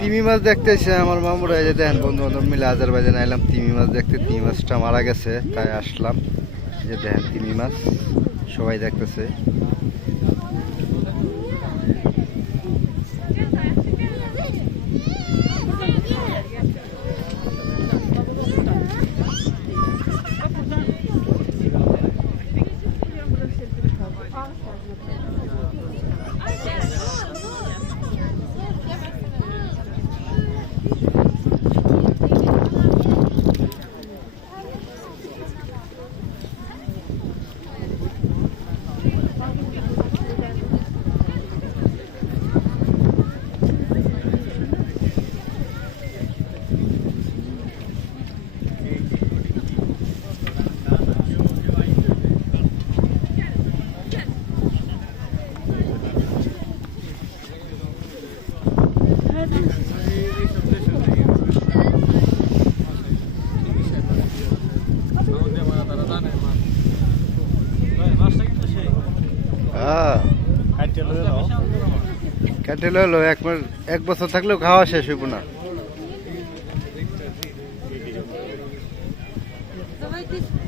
তিমি মাছ দেখতে এসে আমার মামুরা এই যে দেখেন বন্ধু বান্ধব মিলে আজারবাইজান আইলাম তিমি মাছ দেখতে। তিমি মাছটা মারা গেছে তাই আসলাম। এই যে দেখেন তিমি মাছ সবাই দেখতেছে। কাটেল হলো এক বছর থাকলেও খাওয়া শেষ হইব না। Давайте